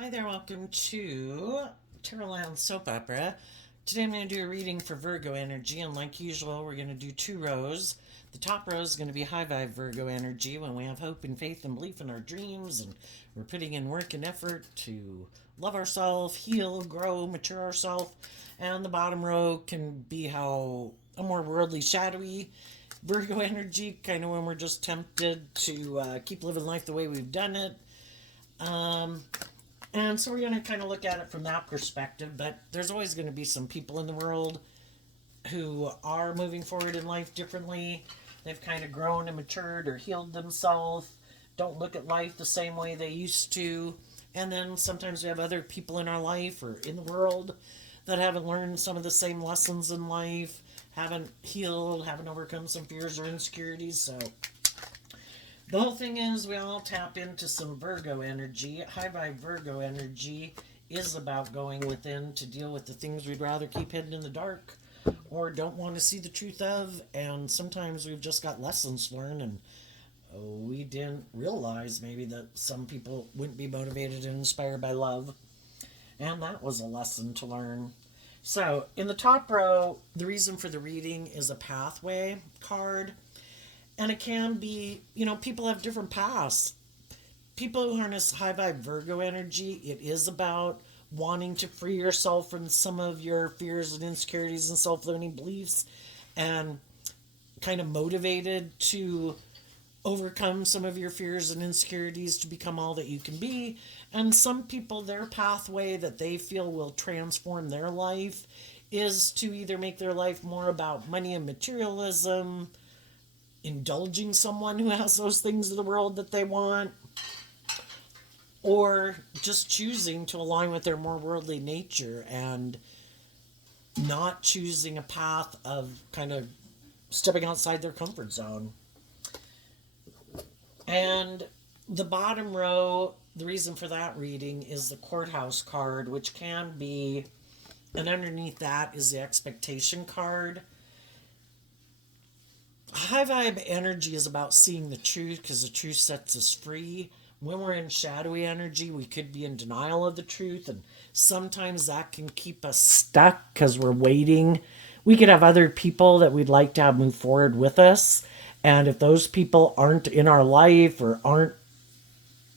Hi there, welcome to Terrorland Soap Opera. Today I'm going to do a reading for Virgo energy, and like usual, we're going to do two rows. The top row is going to be high vibe Virgo energy when we have hope and faith and belief in our dreams, and we're putting in work and effort to love ourselves, heal, grow, mature ourselves. And the bottom row can be how a more worldly, shadowy Virgo energy, kind of when we're just tempted to keep living life the way we've done it. Um, and so we're going to kind of look at it from that perspective, but there's always going to be some people in the world who are moving forward in life differently. They've kind of grown and matured or healed themselves, don't look at life the same way they used to. And then sometimes we have other people in our life or in the world that haven't learned some of the same lessons in life, haven't healed, haven't overcome some fears or insecurities. So the whole thing is we all tap into some Virgo energy. High vibe Virgo energy is about going within to deal with the things we'd rather keep hidden in the dark or don't want to see the truth of. And sometimes we've just got lessons learned, and we didn't realize maybe that some people wouldn't be motivated and inspired by love. And that was a lesson to learn. So, in the top row, the reason for the reading is a pathway card. And it can be, people have different paths. People who harness high vibe Virgo energy, it is about wanting to free yourself from some of your fears and insecurities and self limiting beliefs, and kind of motivated to overcome some of your fears and insecurities to become all that you can be. And some people, their pathway that they feel will transform their life is to either make their life more about money and materialism, indulging someone who has those things in the world that they want, or just choosing to align with their more worldly nature and not choosing a path of kind of stepping outside their comfort zone. And the bottom row, the reason for that reading is the courthouse card, which can be, and underneath that is the expectation card. High vibe energy is about seeing the truth because the truth sets us free. When we're in shadowy energy, we could be in denial of the truth, and sometimes that can keep us stuck because we're waiting. We could have other people that we'd like to have move forward with us, and if those people aren't in our life or aren't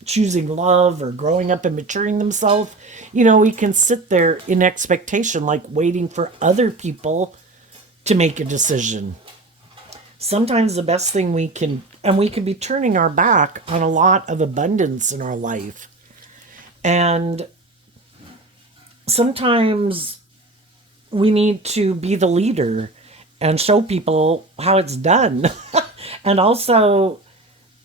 choosing love or growing up and maturing themselves, we can sit there in expectation, like waiting for other people to make a decision. Sometimes the best thing we can, and we could be turning our back on a lot of abundance in our life. And sometimes we need to be the leader and show people how it's done. And also,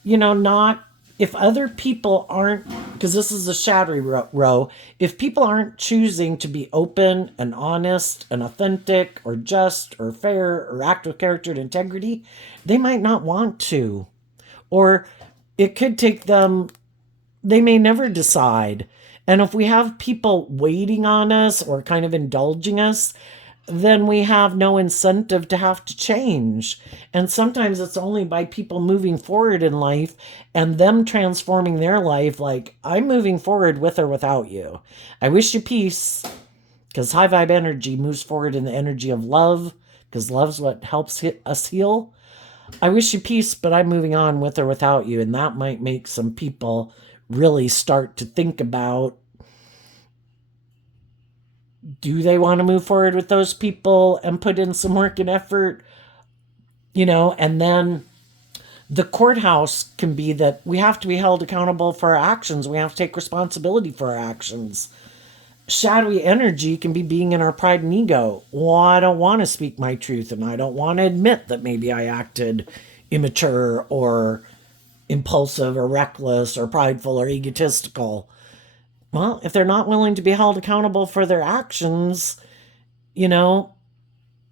not, if other people aren't, because this is a shadowy row, if people aren't choosing to be open and honest and authentic or just or fair or act with character and integrity, they might not want to. Or it could take them, they may never decide. And if we have people waiting on us or kind of indulging us, then we have no incentive to have to change. And sometimes it's only by people moving forward in life and them transforming their life, like, I'm moving forward with or without you. I wish you peace, because high vibe energy moves forward in the energy of love, because love's what helps us heal. I wish you peace, but I'm moving on with or without you. And that might make some people really start to think about, do they want to move forward with those people and put in some work and effort? And then the courthouse can be that we have to be held accountable for our actions. We have to take responsibility for our actions. Shadowy energy can be being in our pride and ego. Well, I don't want to speak my truth, and I don't want to admit that maybe I acted immature or impulsive or reckless or prideful or egotistical. Well, if they're not willing to be held accountable for their actions, you know,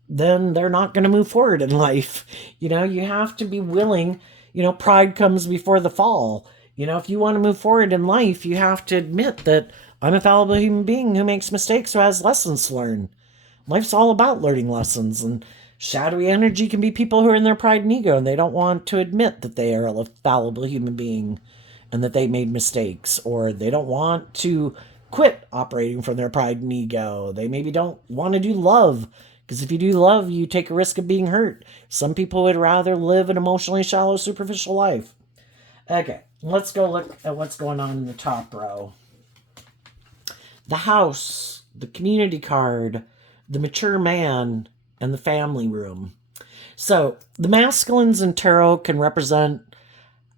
then they're not going to move forward in life. You have to be willing. Pride comes before the fall. If you want to move forward in life, you have to admit that I'm a fallible human being who makes mistakes, who has lessons to learn. Life's all about learning lessons, and shadowy energy can be people who are in their pride and ego and they don't want to admit that they are a fallible human being and that they made mistakes, or they don't want to quit operating from their pride and ego. They maybe don't want to do love, because if you do love, you take a risk of being hurt. Some people would rather live an emotionally shallow, superficial life. Okay, let's go look at what's going on in the top row. The house, the community card, the mature man, and the family room. So the masculines in tarot can represent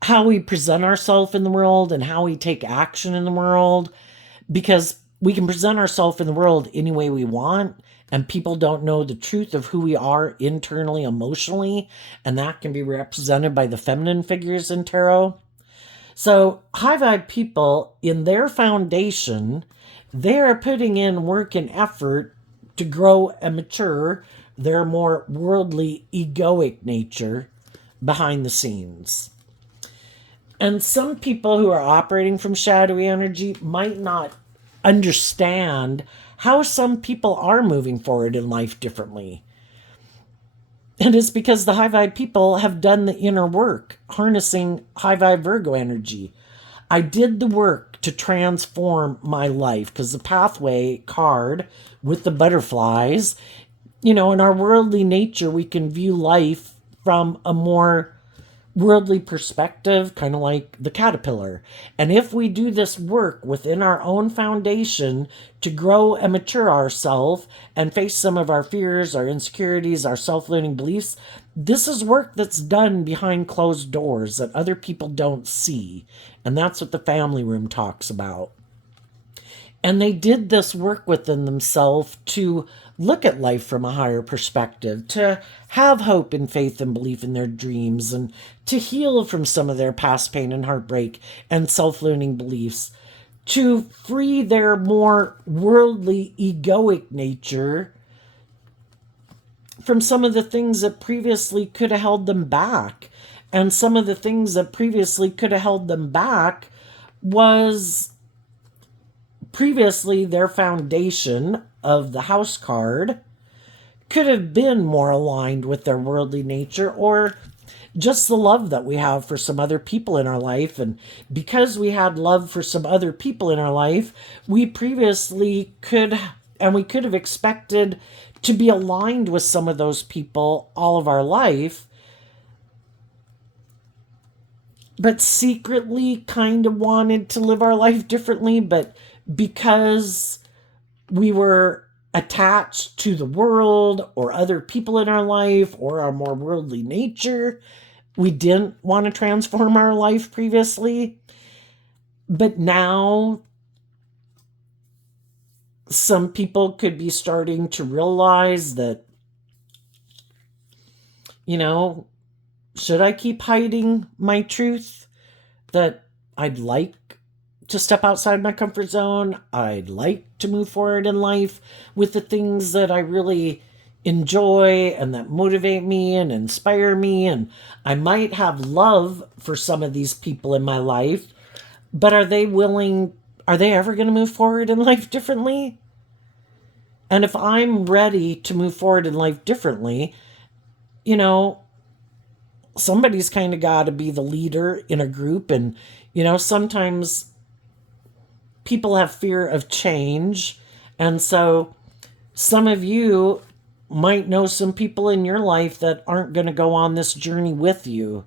how we present ourselves in the world and how we take action in the world, because we can present ourselves in the world any way we want, and people don't know the truth of who we are internally, emotionally, and that can be represented by the feminine figures in tarot. So high vibe people, in their foundation, they are putting in work and effort to grow and mature their more worldly, egoic nature behind the scenes. And some people who are operating from shadowy energy might not understand how some people are moving forward in life differently. And it's because the high vibe people have done the inner work, harnessing high vibe Virgo energy. I did the work to transform my life, because the pathway card with the butterflies, in our worldly nature, we can view life from a more worldly perspective, kind of like the caterpillar. And if we do this work within our own foundation to grow and mature ourselves and face some of our fears, our insecurities, our self-limiting beliefs, this is work that's done behind closed doors that other people don't see. And that's what the family room talks about. And they did this work within themselves to look at life from a higher perspective, to have hope and faith and belief in their dreams, and to heal from some of their past pain and heartbreak and self-limiting beliefs, to free their more worldly, egoic nature from some of the things that previously could have held them back. And some of the things that previously could have held them back was previously their foundation of the house card could have been more aligned with their worldly nature, or just the love that we have for some other people in our life. And because we had love for some other people in our life, we previously could have expected to be aligned with some of those people all of our life, but secretly kind of wanted to live our life differently. But because we were attached to the world or other people in our life or our more worldly nature, we didn't want to transform our life previously. But now some people could be starting to realize that, should I keep hiding my truth? That I'd like to step outside my comfort zone. I'd like to move forward in life with the things that I really enjoy and that motivate me and inspire me. And I might have love for some of these people in my life, but are they ever going to move forward in life differently? And if I'm ready to move forward in life differently, somebody's kind of got to be the leader in a group. And, sometimes people have fear of change. And so some of you might know some people in your life that aren't going to go on this journey with you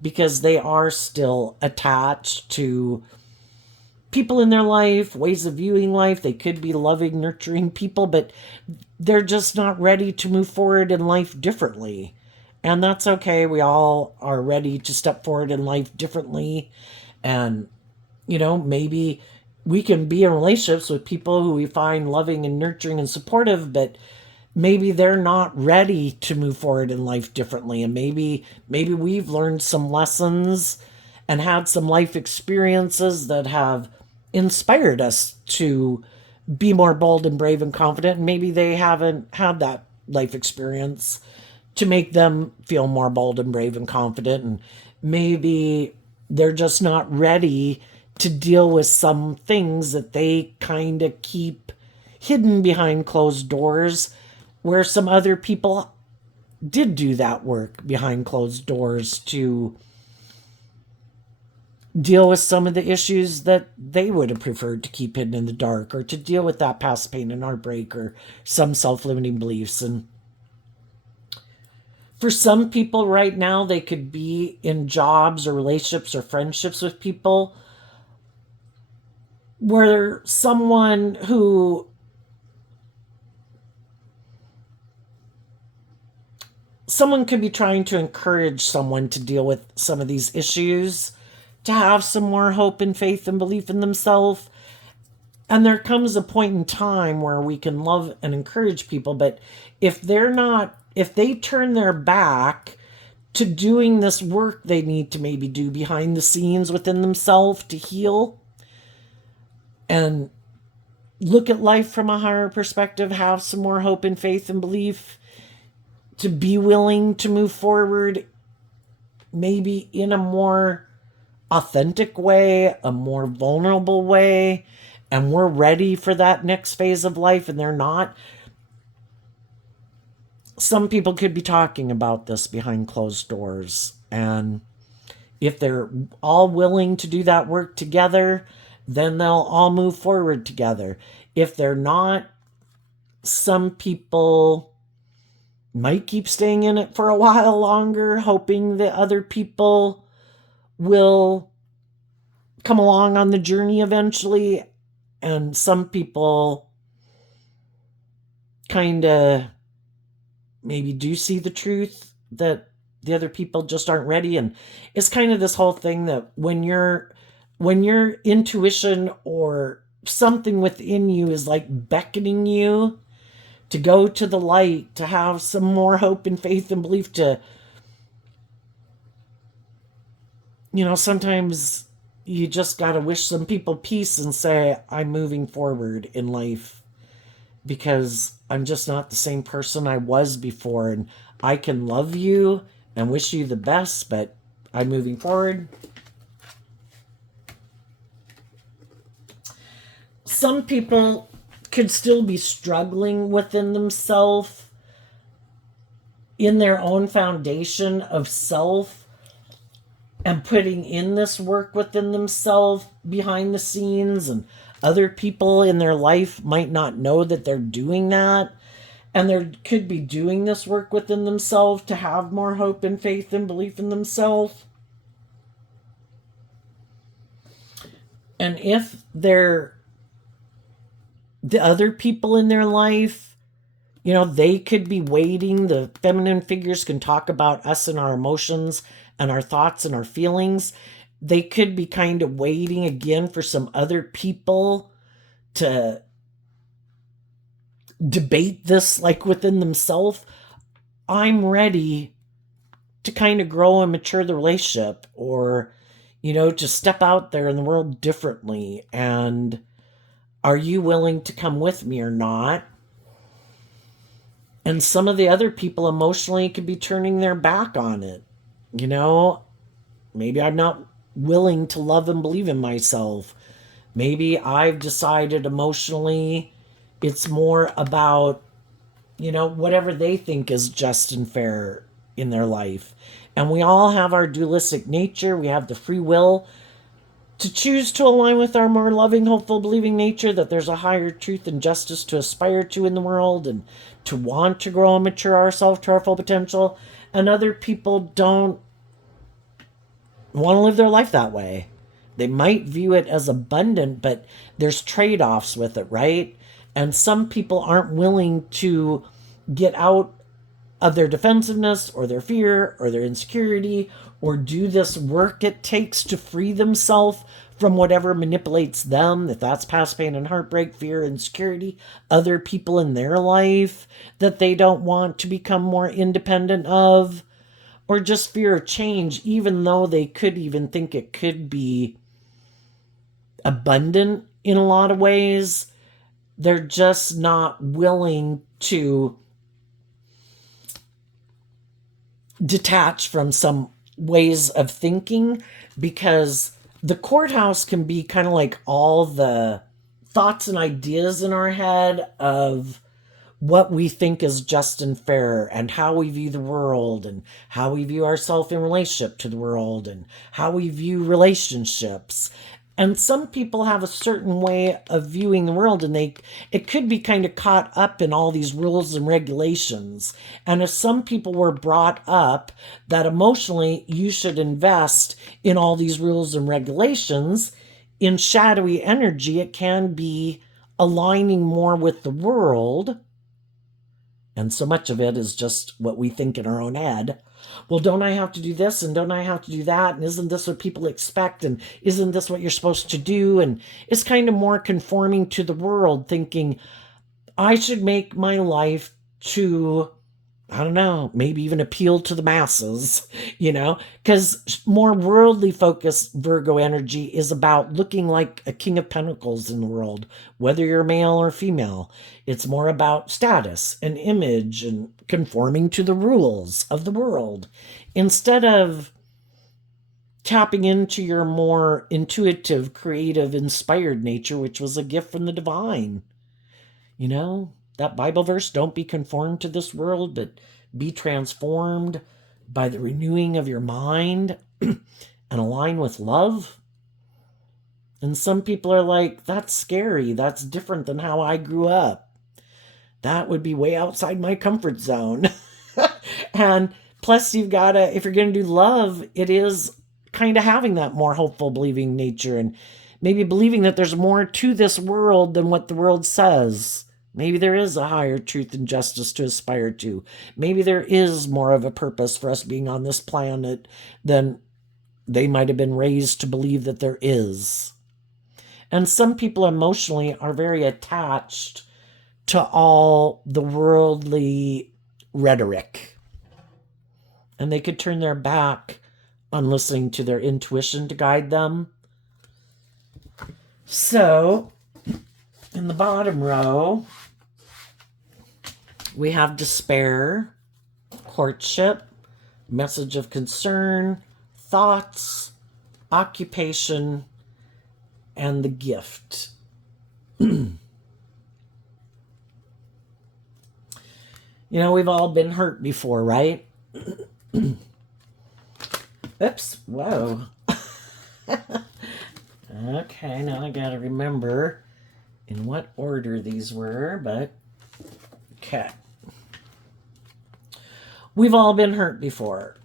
because they are still attached to people in their life, ways of viewing life. They could be loving, nurturing people, but they're just not ready to move forward in life differently. And that's okay. We all are ready to step forward in life differently. And, maybe we can be in relationships with people who we find loving and nurturing and supportive, but maybe they're not ready to move forward in life differently. And maybe we've learned some lessons and had some life experiences that have inspired us to be more bold and brave and confident. And maybe they haven't had that life experience to make them feel more bold and brave and confident. And maybe they're just not ready to deal with some things that they kind of keep hidden behind closed doors, where some other people did do that work behind closed doors to deal with some of the issues that they would have preferred to keep hidden in the dark, or to deal with that past pain and heartbreak, or some self-limiting beliefs. And for some people right now, they could be in jobs or relationships or friendships with people where someone could be trying to encourage someone to deal with some of these issues, to have some more hope and faith and belief in themselves. And there comes a point in time where we can love and encourage people, but if they turn their back to doing this work they need to maybe do behind the scenes within themselves to heal and look at life from a higher perspective, have some more hope and faith and belief, to be willing to move forward maybe in a more authentic way, a more vulnerable way, and we're ready for that next phase of life and they're not. Some people could be talking about this behind closed doors, and if they're all willing to do that work together, then they'll all move forward together. If they're not, some people might keep staying in it for a while longer, hoping that other people will come along on the journey eventually. And some people kind of maybe do see the truth that the other people just aren't ready. And it's kind of this whole thing that when your intuition or something within you is like beckoning you to go to the light, to have some more hope and faith and belief, to, sometimes you just got to wish some people peace and say, I'm moving forward in life because I'm just not the same person I was before. And I can love you and wish you the best, but I'm moving forward. Some people could still be struggling within themselves in their own foundation of self and putting in this work within themselves behind the scenes, and other people in their life might not know that they're doing that, and they could be doing this work within themselves to have more hope and faith and belief in themselves. And if the other people in their life, they could be waiting. The feminine figures can talk about us and our emotions and our thoughts and our feelings. They could be kind of waiting again for some other people to debate this like within themselves. I'm ready to kind of grow and mature the relationship, or, to step out there in the world differently. And are you willing to come with me or not? And some of the other people emotionally could be turning their back on it. Maybe I'm not willing to love and believe in myself. Maybe I've decided emotionally it's more about, whatever they think is just and fair in their life. And we all have our dualistic nature. We have the free will to choose to align with our more loving, hopeful, believing nature that there's a higher truth and justice to aspire to in the world, and to want to grow and mature ourselves to our full potential. And other people don't want to live their life that way. They might view it as abundant, but there's trade-offs with it, right? And some people aren't willing to get out of their defensiveness or their fear or their insecurity, or do this work it takes to free themselves from whatever manipulates them, if that's past pain and heartbreak, fear, insecurity, other people in their life that they don't want to become more independent of, or just fear of change, even though they could even think it could be abundant in a lot of ways. They're just not willing to detach from some ways of thinking, because the courthouse can be kind of like all the thoughts and ideas in our head of what we think is just and fair, and how we view the world, and how we view ourselves in relationship to the world, and how we view relationships. And some people have a certain way of viewing the world, and it could be kind of caught up in all these rules and regulations. And if some people were brought up that emotionally you should invest in all these rules and regulations, in shadowy energy it can be aligning more with the world. And so much of it is just what we think in our own head. Well, don't I have to do this? And don't I have to do that? And isn't this what people expect? And isn't this what you're supposed to do? And it's kind of more conforming to the world, thinking I should make my life to, I don't know, maybe even appeal to the masses, because more worldly focused Virgo energy is about looking like a king of pentacles in the world, whether you're male or female. It's more about status and image and conforming to the rules of the world instead of tapping into your more intuitive, creative, inspired nature, which was a gift from the divine. That Bible verse, don't be conformed to this world, but be transformed by the renewing of your mind and align with love. And some people are like, that's scary. That's different than how I grew up. That would be way outside my comfort zone. And plus you've got to, if you're going to do love, it is kind of having that more hopeful, believing nature, and maybe believing that there's more to this world than what the world says. Maybe there is a higher truth and justice to aspire to. Maybe there is more of a purpose for us being on this planet than they might have been raised to believe that there is. And some people emotionally are very attached to all the worldly rhetoric. And they could turn their back on listening to their intuition to guide them. So, in the bottom row, we have despair, courtship, message of concern, thoughts, occupation, and the gift. We've all been hurt before, right? Oops, whoa. Okay, now I gotta remember in what order these were, but okay. We've all been hurt before.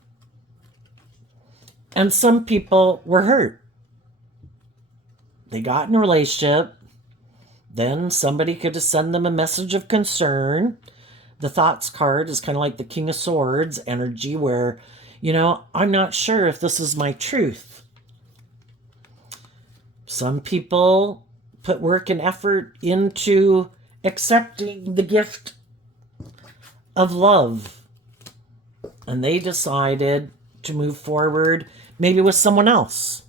And some people were hurt. They got in a relationship. Then somebody could have sent them a message of concern. The thoughts card is kind of like the King of Swords energy where, I'm not sure if this is my truth. Some people put work and effort into accepting the gift of love. And they decided to move forward maybe with someone else.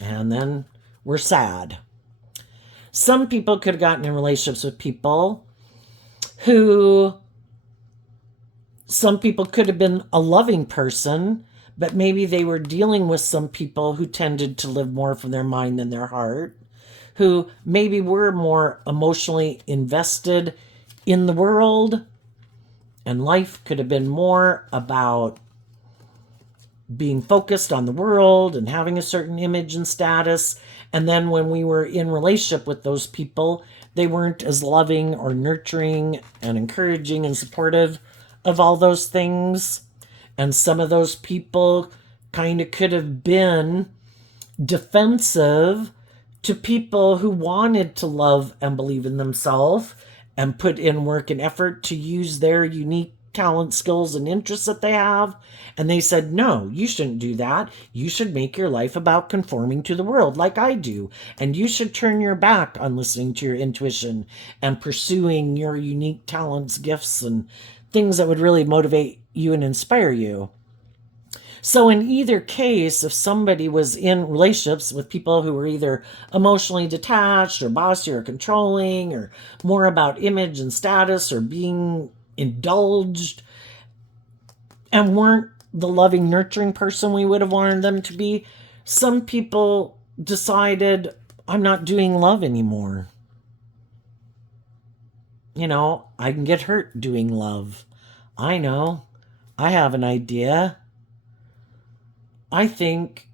And then we're sad. Some people could have gotten in relationships with people who, some people could have been a loving person, but maybe they were dealing with some people who tended to live more from their mind than their heart, who maybe were more emotionally invested in the world, and life could have been more about being focused on the world and having a certain image and status. And then when we were in relationship with those people, they weren't as loving or nurturing and encouraging and supportive of all those things. And some of those people kind of could have been defensive to people who wanted to love and believe in themselves and put in work and effort to use their unique talent, skills, and interests that they have. And they said, no, you shouldn't do that. You should make your life about conforming to the world like I do. And you should turn your back on listening to your intuition and pursuing your unique talents, gifts, and things that would really motivate you and inspire you. So in either case, if somebody was in relationships with people who were either emotionally detached or bossy or controlling or more about image and status or being indulged and weren't the loving, nurturing person we would have wanted them to be, some people decided, I'm not doing love anymore. I can get hurt doing love. I know. I have an idea. I think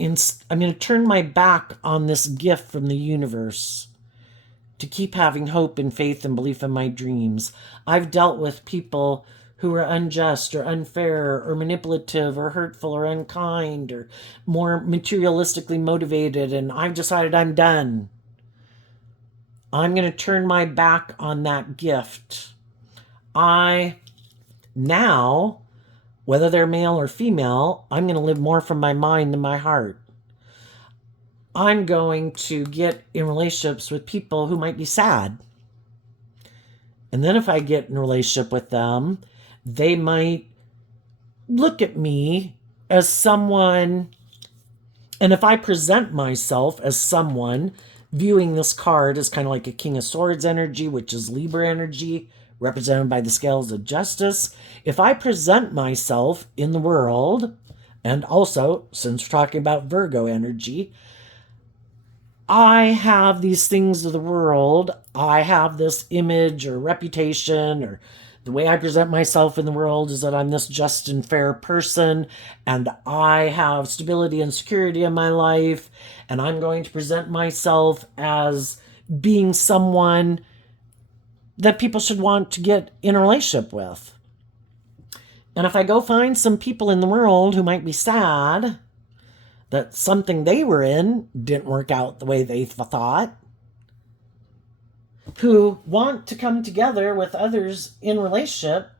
I'm going to turn my back on this gift from the universe to keep having hope and faith and belief in my dreams. I've dealt with people who are unjust or unfair or manipulative or hurtful or unkind or more materialistically motivated, and I've decided I'm done. I'm going to turn my back on that gift. Now, whether they're male or female, I'm going to live more from my mind than my heart. I'm going to get in relationships with people who might be sad. And then if I get in a relationship with them, they might look at me as someone, and if I present myself as someone, viewing this card as kind of like a King of Swords energy, which is Libra energy, represented by the scales of justice. If I present myself in the world, and also, since we're talking about Virgo energy, I have these things of the world. I have this image or reputation, or the way I present myself in the world is that I'm this just and fair person, and I have stability and security in my life, and I'm going to present myself as being someone that people should want to get in a relationship with. And if I go find some people in the world who might be sad that something they were in didn't work out the way they thought, who want to come together with others in relationship,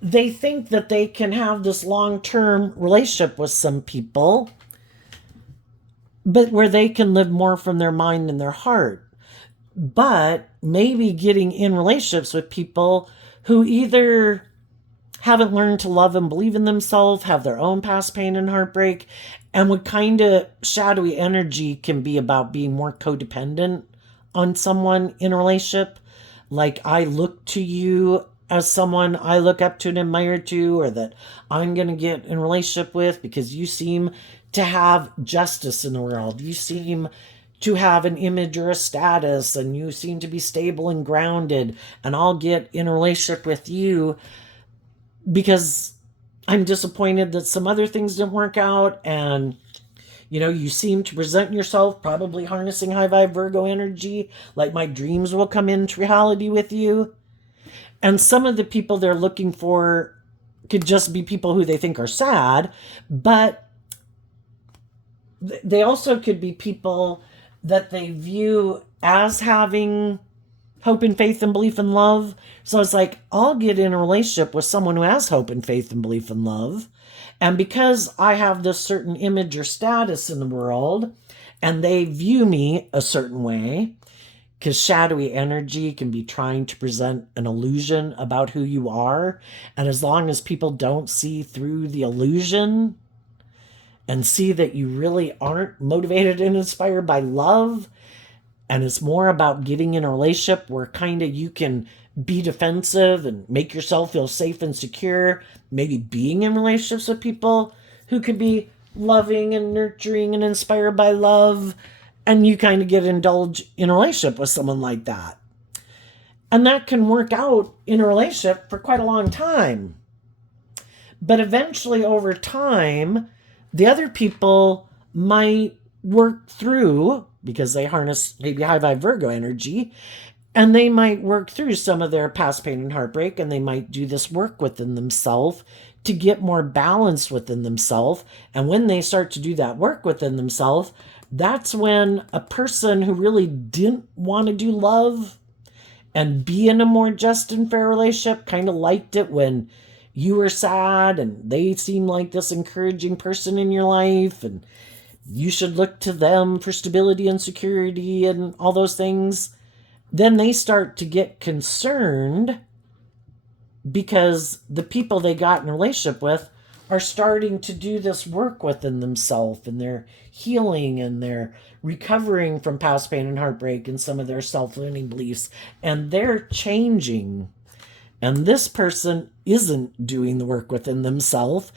they think that they can have this long-term relationship with some people, but where they can live more from their mind and their heart. But maybe getting in relationships with people who either haven't learned to love and believe in themselves, have their own past pain and heartbreak, and what kind of shadowy energy can be about being more codependent on someone in a relationship. Like, I look to you as someone I look up to and admire to, or that I'm going to get in a relationship with because you seem to have justice in the world. You seem to have an image or a status, and you seem to be stable and grounded, and I'll get in a relationship with you because I'm disappointed that some other things didn't work out, and you seem to present yourself probably harnessing high vibe Virgo energy, like my dreams will come into reality with you. And some of the people they're looking for could just be people who they think are sad, but they also could be people that they view as having hope and faith and belief and love. So it's like, I'll get in a relationship with someone who has hope and faith and belief and love. And because I have this certain image or status in the world, and they view me a certain way, because shadowy energy can be trying to present an illusion about who you are. And as long as people don't see through the illusion and see that you really aren't motivated and inspired by love, and it's more about getting in a relationship where kind of you can be defensive and make yourself feel safe and secure, maybe being in relationships with people who could be loving and nurturing and inspired by love, and you kind of get indulged in a relationship with someone like that. And that can work out in a relationship for quite a long time. But eventually, over time, the other people might work through, because they harness maybe high vibe Virgo energy, and they might work through some of their past pain and heartbreak, and they might do this work within themselves to get more balanced within themselves. And when they start to do that work within themselves, that's when a person who really didn't want to do love and be in a more just and fair relationship kind of liked it when you were sad, and they seemed like this encouraging person in your life, and you should look to them for stability and security and all those things. Then they start to get concerned because the people they got in a relationship with are starting to do this work within themselves, and they're healing and they're recovering from past pain and heartbreak and some of their self-limiting beliefs, and they're changing. And this person isn't doing the work within themselves.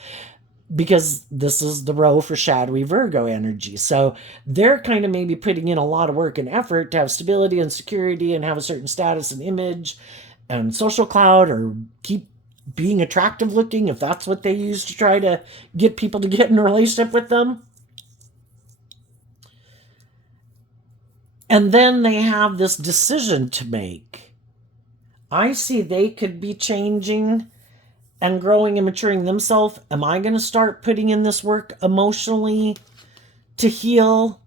because this is the row for shadowy Virgo energy. So they're kind of maybe putting in a lot of work and effort to have stability and security and have a certain status and image and social cloud, or keep being attractive looking, if that's what they use to try to get people to get in a relationship with them. And then they have this decision to make. I see they could be changing and growing and maturing themselves. Am I going to start putting in this work emotionally to heal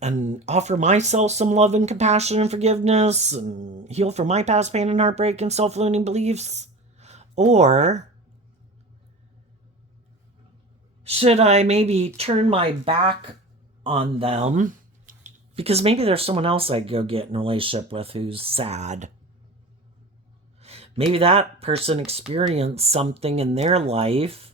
and offer myself some love and compassion and forgiveness and heal from my past pain and heartbreak and self-limiting beliefs? Or should I maybe turn my back on them because maybe there's someone else I'd go get in a relationship with who's sad? Maybe that person experienced something in their life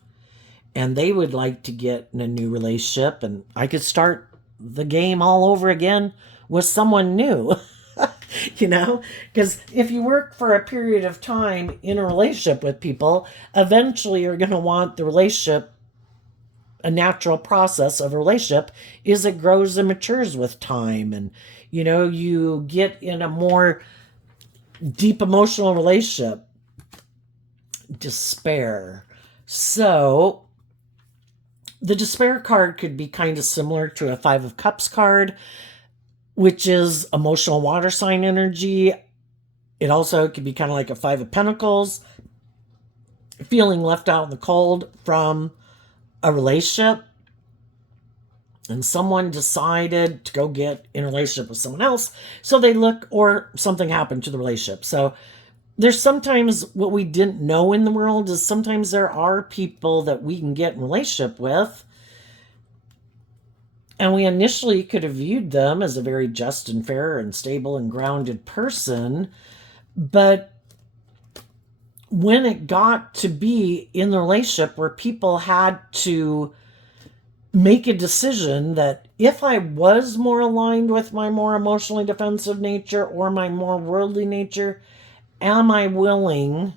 and they would like to get in a new relationship, and I could start the game all over again with someone new. You know, because if you work for a period of time in a relationship with people, eventually you're going to want the relationship. A natural process of a relationship is it grows and matures with time, and you get in a more deep emotional relationship. Despair. So the despair card could be kind of similar to a Five of Cups card, which is emotional water sign energy. It also could be kind of like a Five of Pentacles, feeling left out in the cold from a relationship, and someone decided to go get in a relationship with someone else, so they look, or something happened to the relationship. So there's sometimes what we didn't know in the world is sometimes there are people that we can get in relationship with, and we initially could have viewed them as a very just and fair and stable and grounded person, but when it got to be in the relationship where people had to make a decision that if I was more aligned with my more emotionally defensive nature or my more worldly nature, am I willing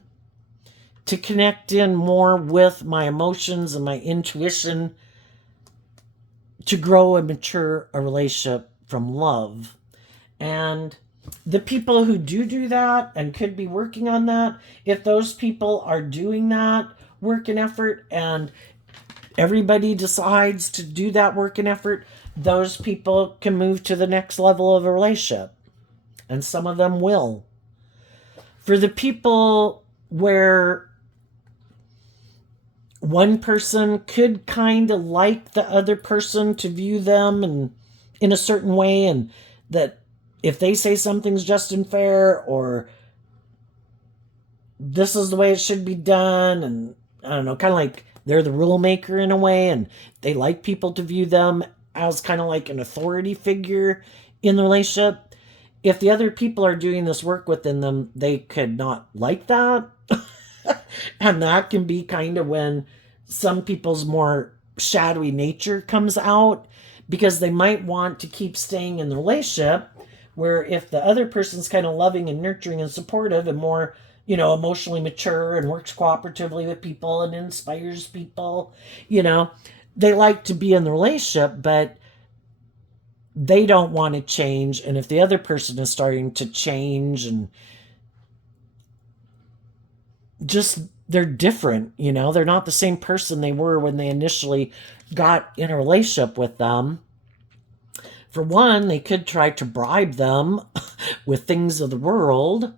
to connect in more with my emotions and my intuition to grow and mature a relationship from love? And the people who do that and could be working on that, if those people are doing that work and effort and everybody decides to do that work and effort, those people can move to the next level of a relationship. And some of them will. For the people where one person could kind of like the other person to view them and in a certain way, and that if they say something's just and fair, or this is the way it should be done, and I don't know, kind of like they're the rule maker in a way, and they like people to view them as kind of like an authority figure in the relationship. If the other people are doing this work within them, they could not like that. And that can be kind of when some people's more shadowy nature comes out, because they might want to keep staying in the relationship where if the other person's kind of loving and nurturing and supportive and more, emotionally mature and works cooperatively with people and inspires people, they like to be in the relationship, but they don't want to change. And if the other person is starting to change and just they're different, they're not the same person they were when they initially got in a relationship with them. For one, they could try to bribe them with things of the world.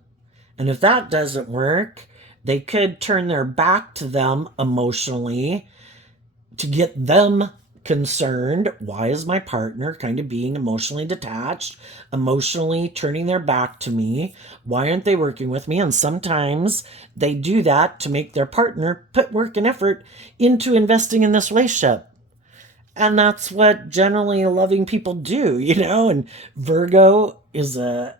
And if that doesn't work, they could turn their back to them emotionally to get them concerned. Why is my partner kind of being emotionally detached, emotionally turning their back to me? Why aren't they working with me? And sometimes they do that to make their partner put work and effort into investing in this relationship. And that's what generally loving people do, and Virgo is a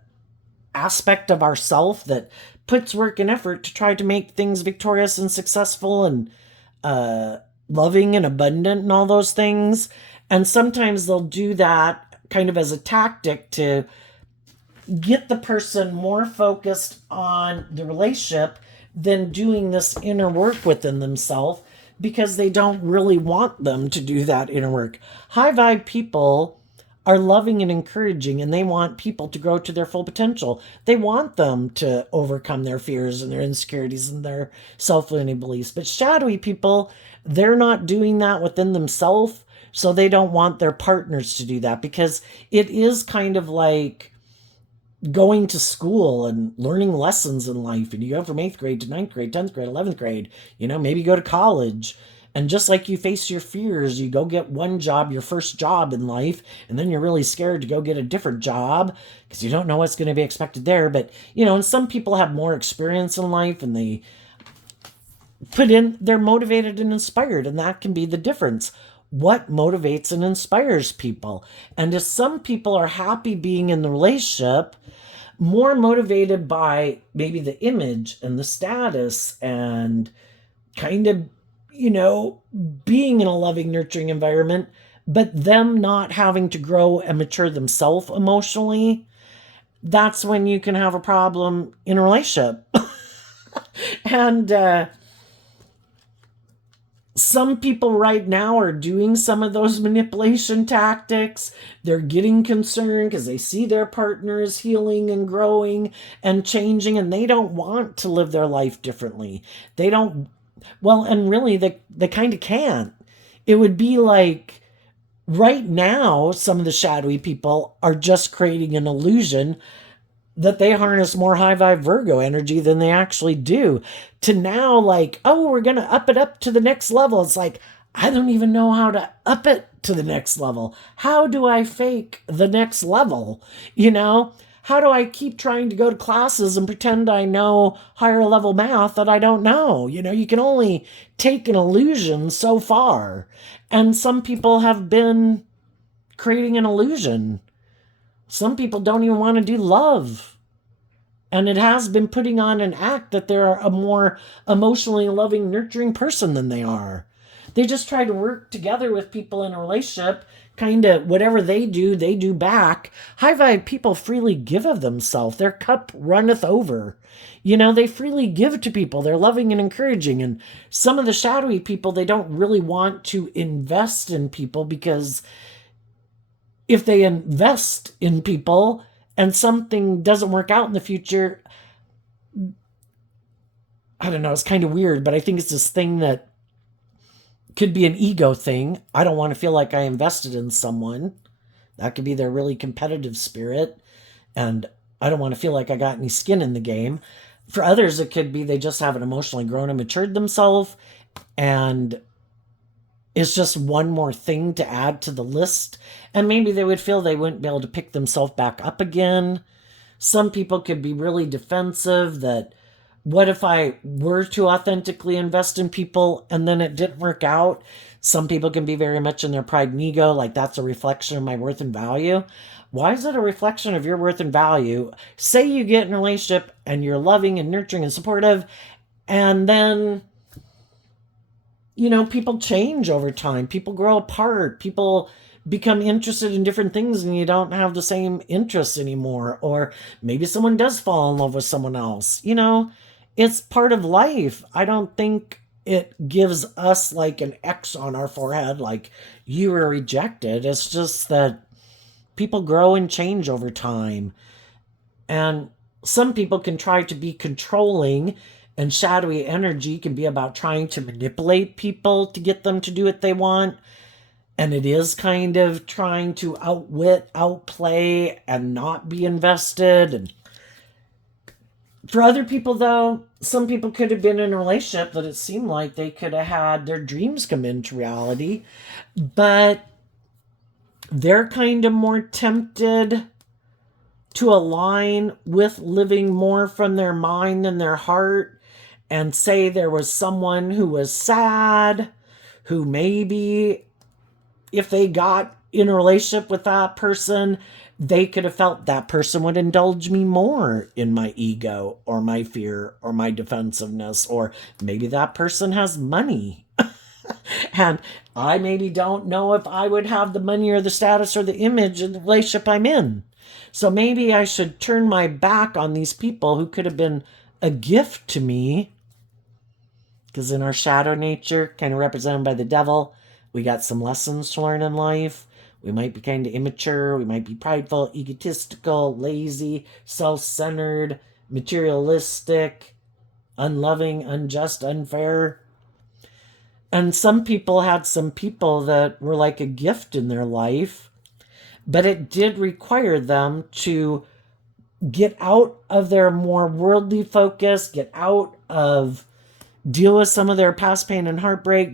aspect of ourself that puts work and effort to try to make things victorious and successful and loving and abundant and all those things. And sometimes they'll do that kind of as a tactic to get the person more focused on the relationship than doing this inner work within themselves because they don't really want them to do that inner work. High vibe people are loving and encouraging, and they want people to grow to their full potential. They want them to overcome their fears and their insecurities and their self-limiting beliefs. But shadowy people, they're not doing that within themselves, so they don't want their partners to do that, because it is kind of like going to school and learning lessons in life. And you go from 8th grade to 9th grade, 10th grade, 11th grade, maybe go to college. And just like you face your fears, you go get one job, your first job in life, and then you're really scared to go get a different job because you don't know what's going to be expected there. But, and some people have more experience in life and they're motivated and inspired, and that can be the difference. What motivates and inspires people? And if some people are happy being in the relationship, more motivated by maybe the image and the status and kind of being in a loving, nurturing environment, but them not having to grow and mature themselves emotionally, that's when you can have a problem in a relationship. And some people right now are doing some of those manipulation tactics. They're getting concerned because they see their partners healing and growing and changing, and they don't want to live their life differently. They don't. Well, and really, they kind of can't. It would be like right now, some of the shadowy people are just creating an illusion that they harness more high vibe Virgo energy than they actually do. To now, like, oh, we're going to up it up to the next level. It's like, I don't even know how to up it to the next level. How do I fake the next level? How do I keep trying to go to classes and pretend I know higher level math that I don't know? You can only take an illusion so far. And some people have been creating an illusion. Some people don't even want to do love. And it has been putting on an act that they're a more emotionally loving, nurturing person than they are. They just try to work together with people in a relationship. Kind of whatever they do back. High vibe people freely give of themselves. Their cup runneth over. They freely give to people. They're loving and encouraging. And some of the shadowy people, they don't really want to invest in people, because if they invest in people and something doesn't work out in the future, I don't know, it's kind of weird, but I think it's this thing that could be an ego thing. I don't want to feel like I invested in someone. That could be their really competitive spirit, and I don't want to feel like I got any skin in the game. For others, it could be they just haven't emotionally grown and matured themselves, and it's just one more thing to add to the list. And maybe they would feel they wouldn't be able to pick themselves back up again. Some people could be really defensive that, what if I were to authentically invest in people and then it didn't work out? Some people can be very much in their pride and ego, like that's a reflection of my worth and value. Why is it a reflection of your worth and value? Say you get in a relationship and you're loving and nurturing and supportive, and then, people change over time. People grow apart. People become interested in different things and you don't have the same interests anymore. Or maybe someone does fall in love with someone else. It's part of life. I don't think it gives us like an X on our forehead, like you were rejected. It's just that people grow and change over time. And some people can try to be controlling, and shadowy energy can be about trying to manipulate people to get them to do what they want. And it is kind of trying to outwit, outplay, and not be invested. And for other people, though, some people could have been in a relationship that it seemed like they could have had their dreams come into reality, but they're kind of more tempted to align with living more from their mind than their heart, and say there was someone who was sad, who maybe if they got in a relationship with that person, they could have felt that person would indulge me more in my ego or my fear or my defensiveness, or maybe that person has money. And I maybe don't know if I would have the money or the status or the image in the relationship I'm in. So maybe I should turn my back on these people who could have been a gift to me Because in our shadow nature, kind of represented by the devil, we got some lessons to learn in life. We might be kind of immature. We might be prideful, egotistical, lazy, self-centered, materialistic, unloving, unjust, unfair. And some people had some people that were like a gift in their life, but it did require them to get out of their more worldly focus, get out of, deal with some of their past pain and heartbreak,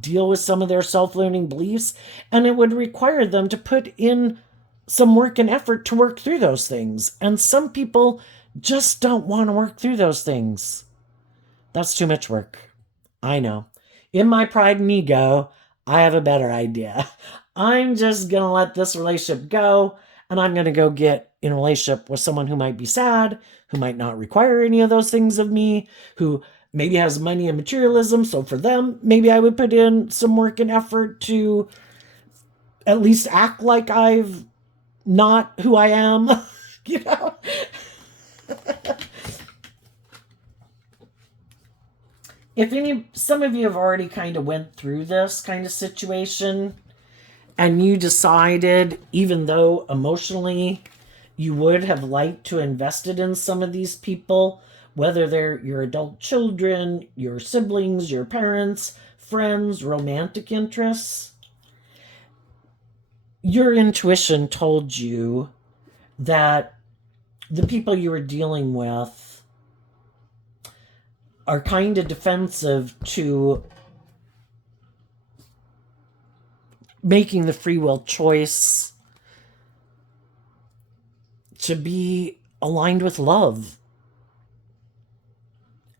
deal with some of their self-limiting beliefs, and it would require them to put in some work and effort to work through those things. And some people just don't want to work through those things. That's too much work. I know. In my pride and ego, I have a better idea. I'm just going to let this relationship go, and I'm going to go get in a relationship with someone who might be sad, who might not require any of those things of me, who maybe has money and materialism. So for them, maybe I would put in some work and effort to at least act like I've not who I am, you know? Some of you have already kind of went through this kind of situation, and you decided, even though emotionally you would have liked to invested in some of these people, whether they're your adult children, your siblings, your parents, friends, romantic interests, your intuition told you that the people you were dealing with are kind of defensive to making the free will choice to be aligned with love.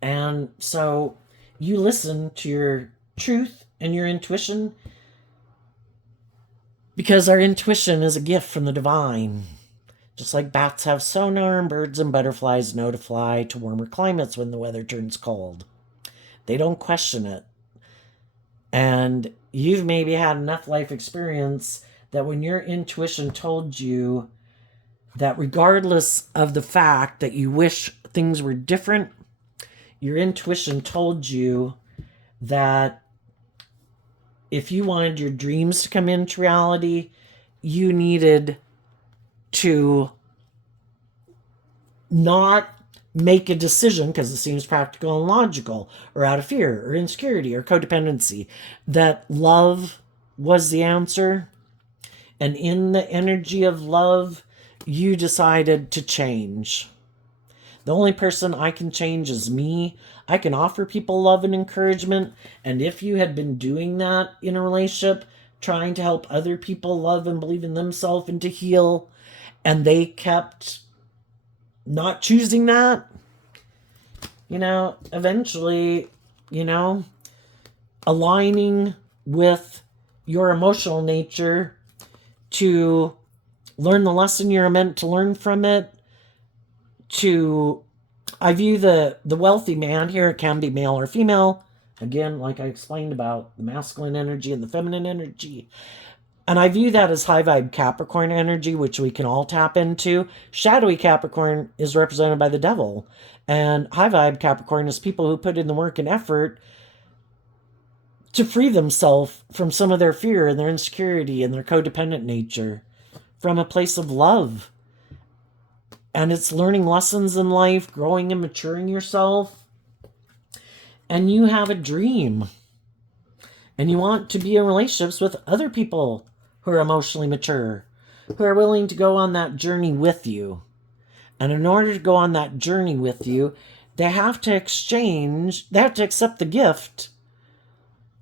And so you listen to your truth and your intuition, because our intuition is a gift from the divine. Just like bats have sonar and birds and butterflies know to fly to warmer climates when the weather turns cold. They don't question it. And you've maybe had enough life experience that when your intuition told you that regardless of the fact that you wish things were different, your intuition told you that if you wanted your dreams to come into reality, you needed to not make a decision because it seems practical and logical, or out of fear or insecurity or codependency, that love was the answer. And in the energy of love, you decided to change. The only person I can change is me. I can offer people love and encouragement. And if you had been doing that in a relationship, trying to help other people love and believe in themselves and to heal, and they kept not choosing that, eventually, aligning with your emotional nature to learn the lesson you're meant to learn from it, I view the wealthy man here, it can be male or female, again, like I explained about the masculine energy and the feminine energy, and I view that as high vibe Capricorn energy, which we can all tap into. Shadowy Capricorn is represented by the devil, and high vibe Capricorn is people who put in the work and effort to free themselves from some of their fear and their insecurity and their codependent nature from a place of love. And it's learning lessons in life, growing and maturing yourself. And you have a dream. And you want to be in relationships with other people who are emotionally mature, who are willing to go on that journey with you. And in order to go on that journey with you, they have to accept the gift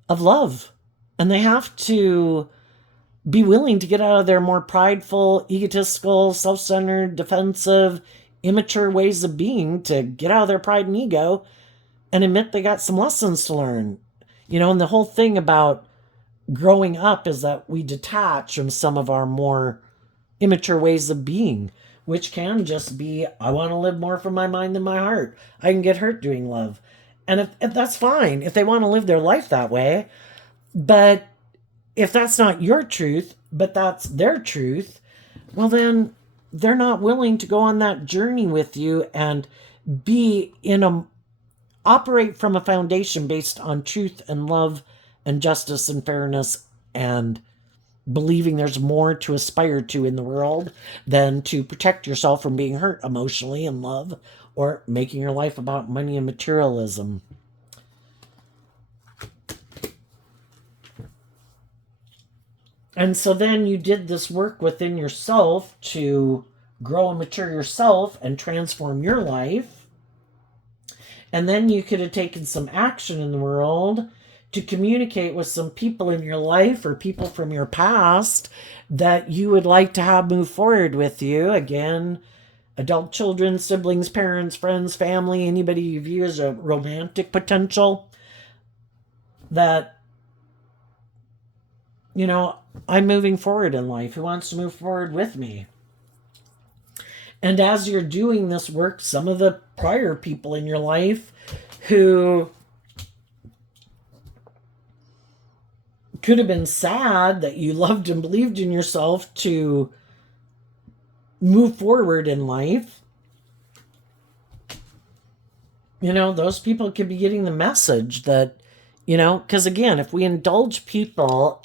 of love. And they have to be willing to get out of their more prideful, egotistical, self-centered, defensive, immature ways of being, to get out of their pride and ego and admit they got some lessons to learn. And the whole thing about growing up is that we detach from some of our more immature ways of being, which can just be, I want to live more from my mind than my heart. I can get hurt doing love. And if that's fine, if they want to live their life that way. But if that's not your truth, but that's their truth, well, then they're not willing to go on that journey with you and be in a operate from a foundation based on truth and love and justice and fairness, and believing there's more to aspire to in the world than to protect yourself from being hurt emotionally in love or making your life about money and materialism. And so then you did this work within yourself to grow and mature yourself and transform your life. And then you could have taken some action in the world to communicate with some people in your life or people from your past that you would like to have move forward with you. Again, adult children, siblings, parents, friends, family, anybody you view as a romantic potential that, you know, I'm moving forward in life. Who wants to move forward with me? And as you're doing this work, some of the prior people in your life who could have been sad that you loved and believed in yourself to move forward in life, you know, those people could be getting the message that, you know, because again, if we indulge people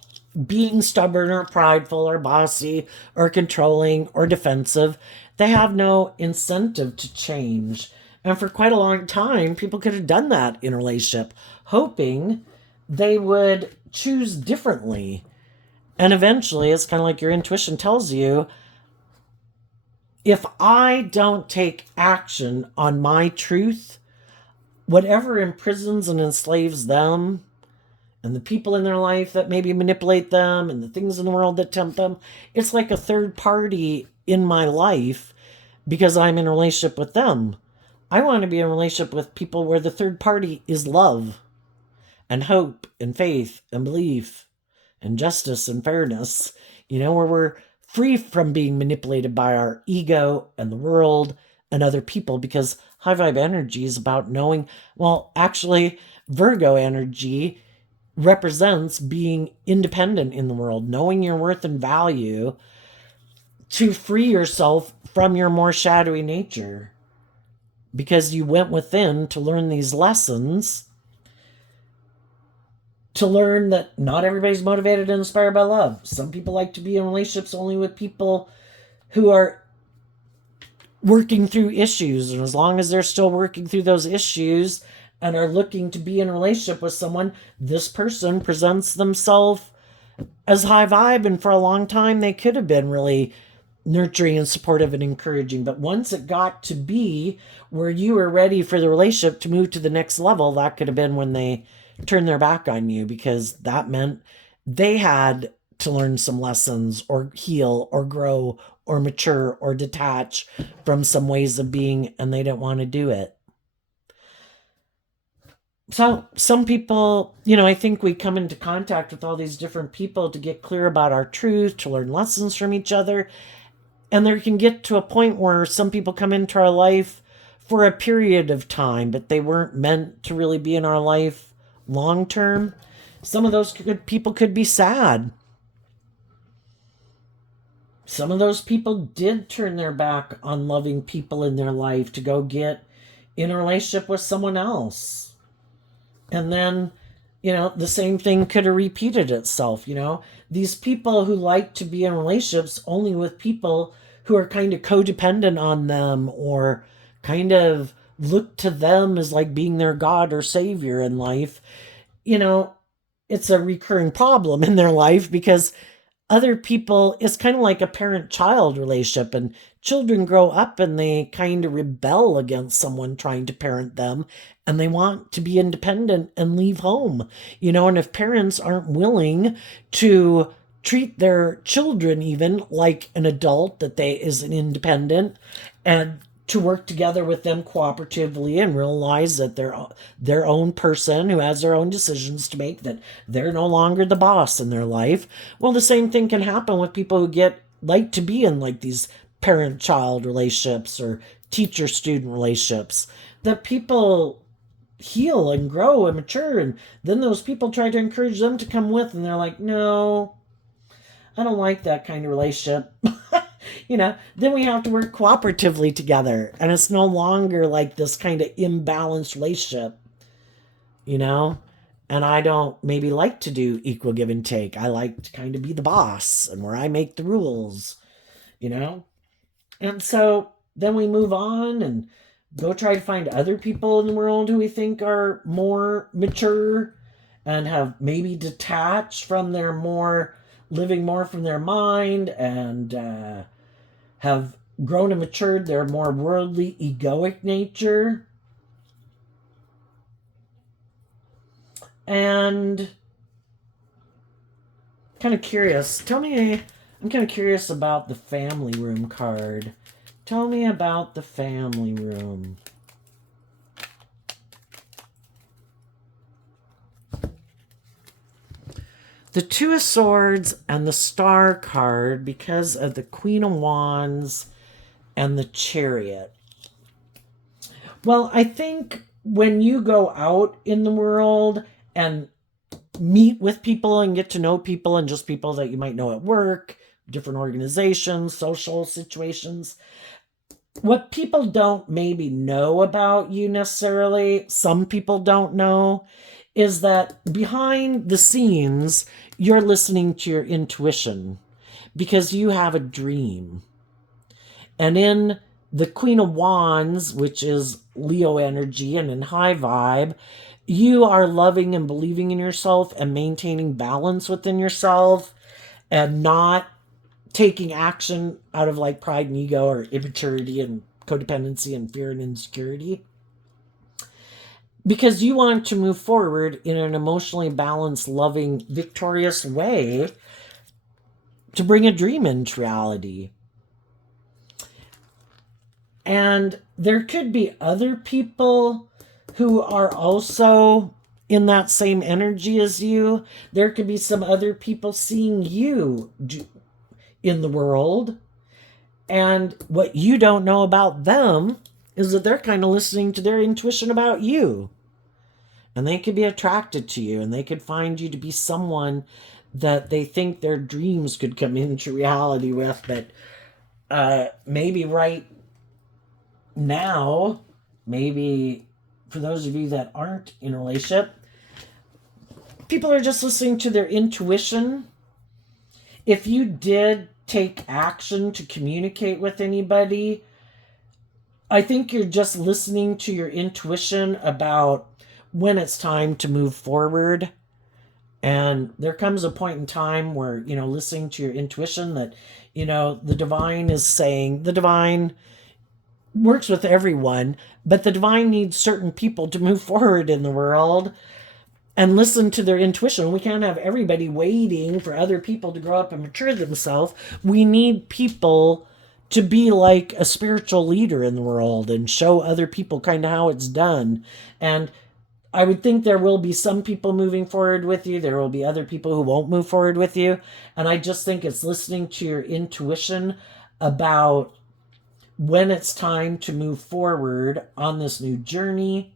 being stubborn or prideful or bossy or controlling or defensive, they have no incentive to change. And for quite a long time, people could have done that in a relationship, hoping they would choose differently. And eventually, it's kind of like your intuition tells you, if I don't take action on my truth, whatever imprisons and enslaves them and the people in their life that maybe manipulate them and the things in the world that tempt them, it's like a third party in my life because I'm in a relationship with them. I want to be in a relationship with people where the third party is love and hope and faith and belief and justice and fairness, you know, where we're free from being manipulated by our ego and the world and other people, because high vibe energy is about knowing, well, actually, Virgo energy represents being independent in the world, knowing your worth and value to free yourself from your more shadowy nature, because you went within to learn these lessons, to learn that not everybody's motivated and inspired by love. Some people like to be in relationships only with people who are working through issues, and as long as they're still working through those issues and are looking to be in a relationship with someone, this person presents themselves as high vibe, and for a long time they could have been really nurturing and supportive and encouraging. But once it got to be where you were ready for the relationship to move to the next level, that could have been when they turned their back on you, because that meant they had to learn some lessons or heal or grow or mature or detach from some ways of being, and they didn't want to do it. So some people, you know, I think we come into contact with all these different people to get clear about our truth, to learn lessons from each other. And there can get to a point where some people come into our life for a period of time, but they weren't meant to really be in our life long term. Some of those people could be sad. Some of those people did turn their back on loving people in their life to go get in a relationship with someone else. And then, you know, the same thing could have repeated itself. You know, these people who like to be in relationships only with people who are kind of codependent on them or kind of look to them as like being their God or savior in life, you know, it's a recurring problem in their life, because other people, it's kind of like a parent-child relationship, and children grow up and they kind of rebel against someone trying to parent them, and they want to be independent and leave home, you know. And if parents aren't willing to treat their children even like an adult that they is an independent, and to work together with them cooperatively and realize that they're their own person who has their own decisions to make, that they're no longer the boss in their life. Well, the same thing can happen with people who get like to be in like these parent-child relationships or teacher-student relationships, that people heal and grow and mature, and then those people try to encourage them to come with, and they're like, no, I don't like that kind of relationship. You know, then we have to work cooperatively together, and it's no longer like this kind of imbalanced relationship. you know? And I don't maybe like to do equal give and take. I like to kind of be the boss and where I make the rules, you know? And so then we move on and go try to find other people in the world who we think are more mature and have maybe detached from their more living more from their mind and have grown and matured their more worldly egoic nature. And kind of curious. I'm kind of curious about the family room card. Tell me about the family room. The Two of Swords and the Star card because of the Queen of Wands and the Chariot. Well, I think when you go out in the world and meet with people and get to know people and just people that you might know at work, different organizations, social situations, what people don't maybe know about you necessarily, some people don't know, is that behind the scenes, you're listening to your intuition because you have a dream. And in the Queen of Wands, which is Leo energy and in high vibe, you are loving and believing in yourself and maintaining balance within yourself and not taking action out of like pride and ego or immaturity and codependency and fear and insecurity. Because you want to move forward in an emotionally balanced, loving, victorious way to bring a dream into reality. And there could be other people who are also in that same energy as you. There could be some other people seeing you in the world. And what you don't know about them is that they're kind of listening to their intuition about you. And they could be attracted to you and they could find you to be someone that they think their dreams could come into reality with. But maybe right now, maybe for those of you that aren't in a relationship, people are just listening to their intuition. If you did take action to communicate with anybody, I think you're just listening to your intuition about when it's time to move forward. And there comes a point in time where, listening to your intuition that, the divine is saying, the divine works with everyone, but the divine needs certain people to move forward in the world and listen to their intuition. We can't have everybody waiting for other people to grow up and mature themselves. We need people to be like a spiritual leader in the world and show other people kind of how it's done. And I would think there will be some people moving forward with you. There will be other people who won't move forward with you. And I just think it's listening to your intuition about when it's time to move forward on this new journey.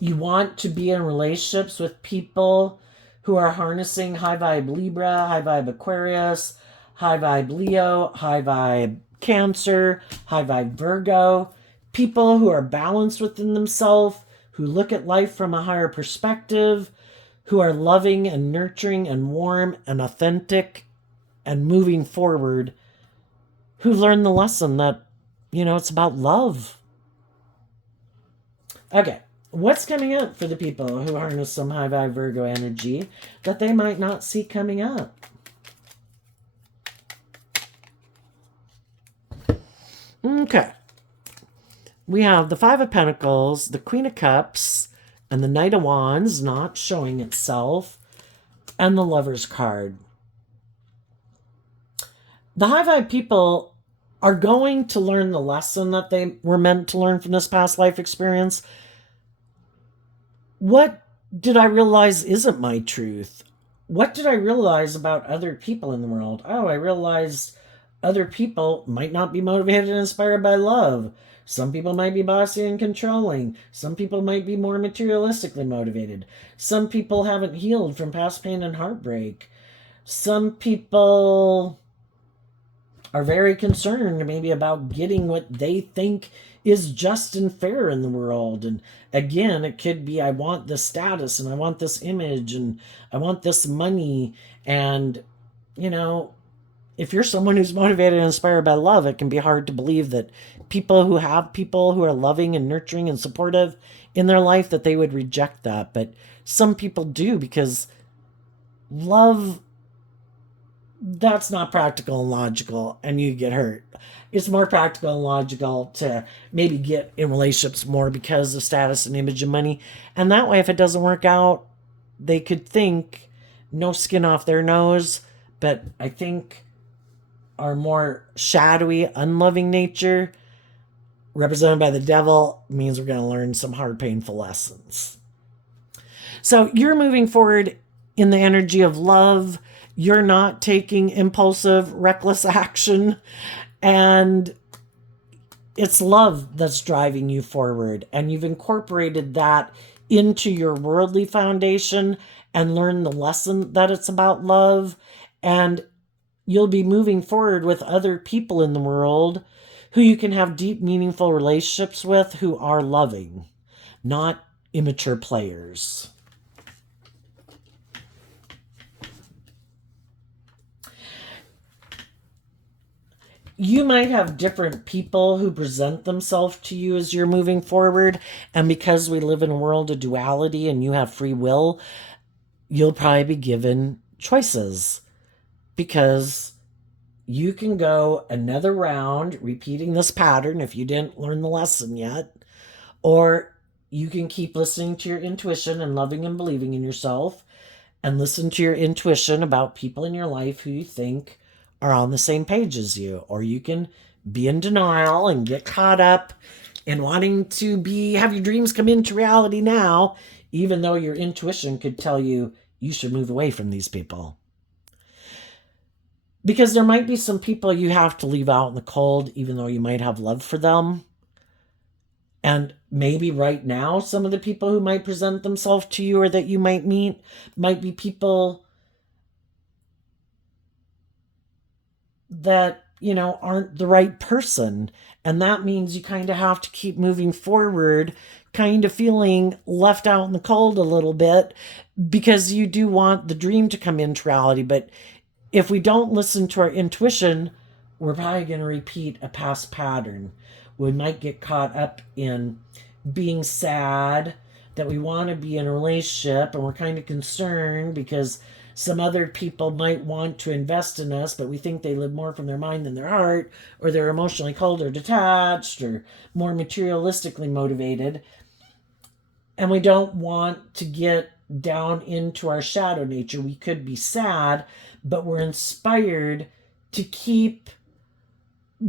You want to be in relationships with people who are harnessing high vibe Libra, high vibe Aquarius, high vibe Leo, high vibe Cancer, high vibe Virgo. People who are balanced within themselves, who look at life from a higher perspective, who are loving and nurturing and warm and authentic and moving forward, who learn the lesson that, it's about love. Okay, what's coming up for the people who harness some high vibe Virgo energy that they might not see coming up? Okay. We have the Five of Pentacles, the Queen of Cups, and the Knight of Wands not showing itself, and the Lover's card. The high vibe people are going to learn the lesson that they were meant to learn from this past life experience. What did I realize isn't my truth? What did I realize about other people in the world? Oh, I realized other people might not be motivated and inspired by love. Some people might be bossy and controlling. Some people might be more materialistically motivated. Some people haven't healed from past pain and heartbreak. Some people are very concerned maybe about getting what they think is just and fair in the world. And again, it could be, I want this status and I want this image and I want this money. And, you know, if you're someone who's motivated and inspired by love, it can be hard to believe that people who have people who are loving and nurturing and supportive in their life, that they would reject that. But some people do, because love, that's not practical and logical, and you get hurt. It's more practical and logical to maybe get in relationships more because of status and image and money. And that way, if it doesn't work out, they could think no skin off their nose. But I think our more shadowy, unloving nature, represented by the devil, means we're going to learn some hard, painful lessons. So you're moving forward in the energy of love. You're not taking impulsive, reckless action. And it's love that's driving you forward. And you've incorporated that into your worldly foundation and learned the lesson that it's about love. And you'll be moving forward with other people in the world who you can have deep, meaningful relationships with, who are loving, not immature players. You might have different people who present themselves to you as you're moving forward. And because we live in a world of duality and you have free will, you'll probably be given choices, because you can go another round repeating this pattern if you didn't learn the lesson yet, or you can keep listening to your intuition and loving and believing in yourself, and listen to your intuition about people in your life who you think are on the same page as you. Or you can be in denial and get caught up in wanting to have your dreams come into reality now, even though your intuition could tell you you should move away from these people. Because there might be some people you have to leave out in the cold, even though you might have love for them. And maybe right now, some of the people who might present themselves to you or that you might meet might be people that, aren't the right person. And that means you kind of have to keep moving forward, kind of feeling left out in the cold a little bit, because you do want the dream to come into reality. But if we don't listen to our intuition, we're probably going to repeat a past pattern. We might get caught up in being sad that we want to be in a relationship, and we're kind of concerned because some other people might want to invest in us, but we think they live more from their mind than their heart, or they're emotionally cold or detached, or more materialistically motivated. And we don't want to get down into our shadow nature. We could be sad, but we're inspired to keep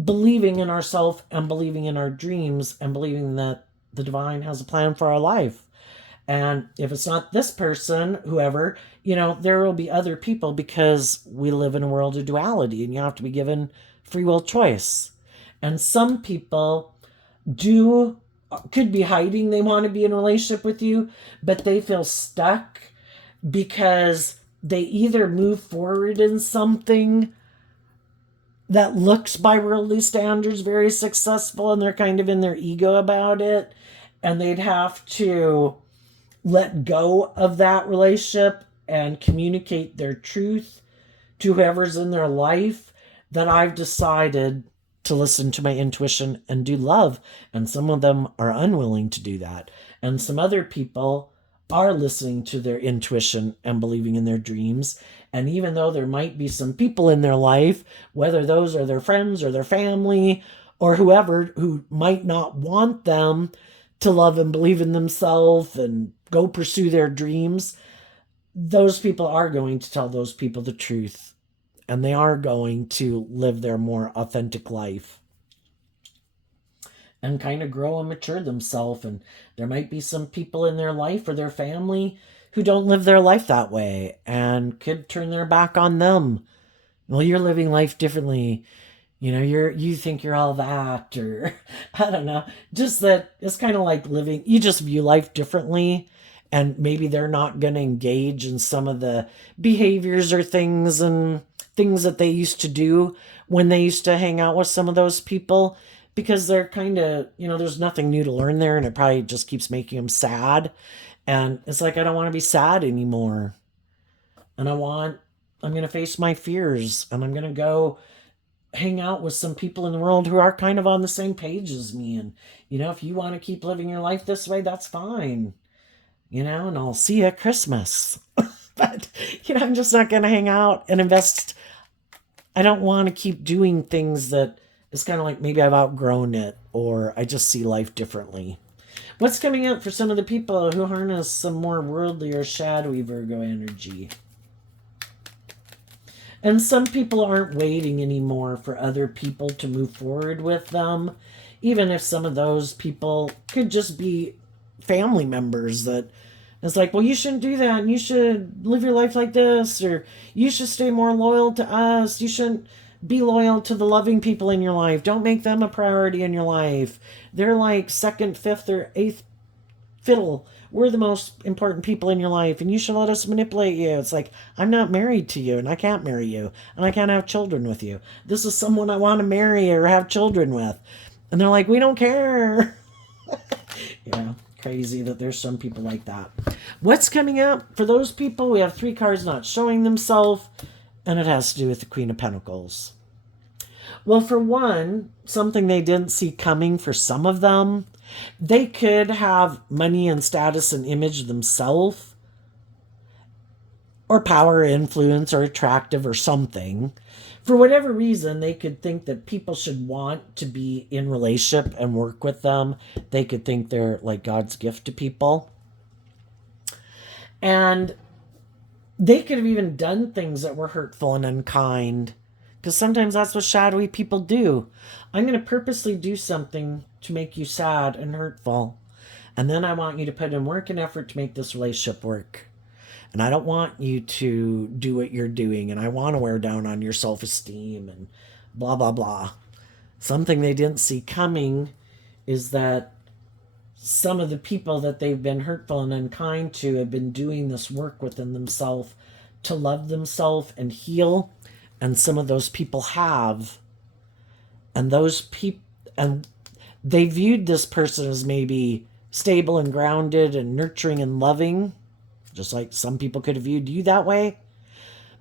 believing in ourselves and believing in our dreams and believing that the divine has a plan for our life. And if it's not this person, whoever, there will be other people, because we live in a world of duality and you have to be given free will choice. And some people could be hiding. They want to be in a relationship with you, but they feel stuck because they either move forward in something that looks by worldly standards very successful, and they're kind of in their ego about it, and they'd have to let go of that relationship and communicate their truth to whoever's in their life, that I've decided to listen to my intuition and do love. And some of them are unwilling to do that. And some other people are listening to their intuition and believing in their dreams. And even though there might be some people in their life, whether those are their friends or their family or whoever, who might not want them to love and believe in themselves and go pursue their dreams, those people are going to tell those people the truth. And they are going to live their more authentic life and kind of grow and mature themselves. And there might be some people in their life or their family who don't live their life that way and could turn their back on them. Well, you're living life differently. You think you're all that, or I don't know. Just that it's kind of like living, you just view life differently. And maybe they're not going to engage in some of the behaviors or things and things that they used to do when they used to hang out with some of those people, because they're kind of, there's nothing new to learn there, and it probably just keeps making them sad. And it's like, I don't want to be sad anymore. And I'm going to face my fears, and I'm going to go hang out with some people in the world who are kind of on the same page as me. And, if you want to keep living your life this way, that's fine. And I'll see you at Christmas. But, I'm just not going to hang out and invest. I don't want to keep doing things that it's kind of like maybe I've outgrown it, or I just see life differently. What's coming up for some of the people who harness some more worldly or shadowy Virgo energy? And some people aren't waiting anymore for other people to move forward with them, even if some of those people could just be family members that it's like, well, you shouldn't do that, and you should live your life like this, or you should stay more loyal to us. You shouldn't be loyal to the loving people in your life. Don't make them a priority in your life. They're like second, fifth, or eighth fiddle. We're the most important people in your life, and you should let us manipulate you. It's like, I'm not married to you, and I can't marry you, and I can't have children with you. This is someone I want to marry or have children with. And they're like, we don't care. Crazy that there's some people like that. What's coming up for those people? We have 3 cards not showing themselves, and it has to do with the Queen of Pentacles. Well, for one, something they didn't see coming for some of them, they could have money and status and image themselves, or power, influence, or attractive, or something. For whatever reason, they could think that people should want to be in relationship and work with them. They could think they're like God's gift to people. And they could have even done things that were hurtful and unkind, because sometimes that's what shadowy people do. I'm going to purposely do something to make you sad and hurtful, and then I want you to put in work and effort to make this relationship work. And I don't want you to do what you're doing, and I want to wear down on your self-esteem and blah, blah, blah. Something they didn't see coming is that some of the people that they've been hurtful and unkind to have been doing this work within themselves to love themselves and heal. And some of those people have. And they viewed this person as maybe stable and grounded and nurturing and loving, just like some people could have viewed you that way.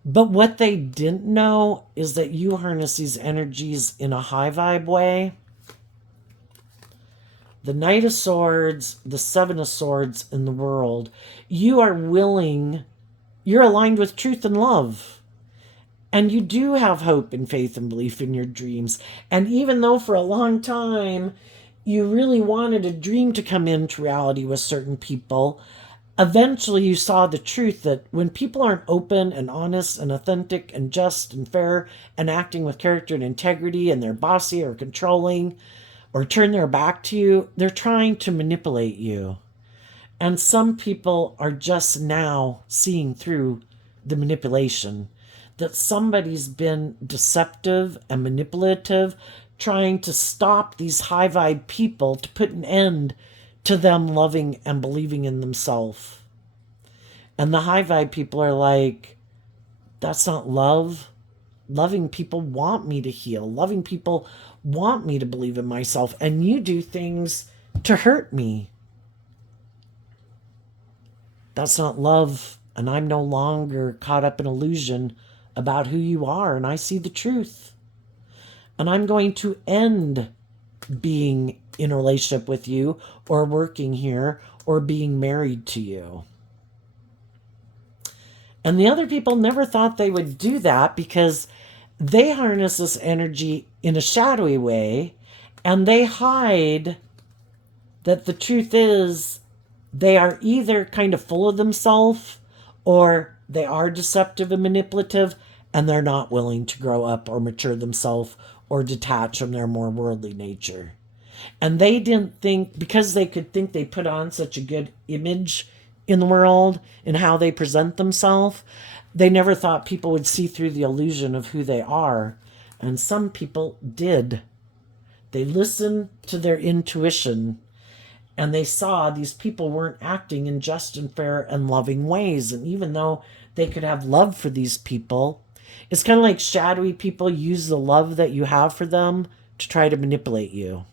But what they didn't know is that you harness these energies in a high vibe way. The Knight of Swords, the Seven of Swords in the world, you're aligned with truth and love. And you do have hope and faith and belief in your dreams. And even though for a long time you really wanted a dream to come into reality with certain people, eventually you saw the truth that when people aren't open and honest and authentic and just and fair and acting with character and integrity, and they're bossy or controlling or turn their back to you, they're trying to manipulate you. And some people are just now seeing through the manipulation, that somebody's been deceptive and manipulative, trying to stop these high vibe people to put an end to them loving and believing in themselves. And the high vibe people are like, that's not love. Loving people want me to heal. Loving people want me to believe in myself. And you do things to hurt me. That's not love. And I'm no longer caught up in illusion about who you are. And I see the truth. And I'm going to end being in a relationship with you, or working here, or being married to you. And the other people never thought they would do that, because they harness this energy in a shadowy way, and they hide that the truth is they are either kind of full of themselves, or they are deceptive and manipulative, and they're not willing to grow up or mature themselves or detach from their more worldly nature. And they didn't think, because they could think they put on such a good image in the world and how they present themselves, they never thought people would see through the illusion of who they are. And some people did. They listened to their intuition, and they saw these people weren't acting in just and fair and loving ways. And even though they could have love for these people, It's kind of like shadowy people use the love that you have for them to try to manipulate you,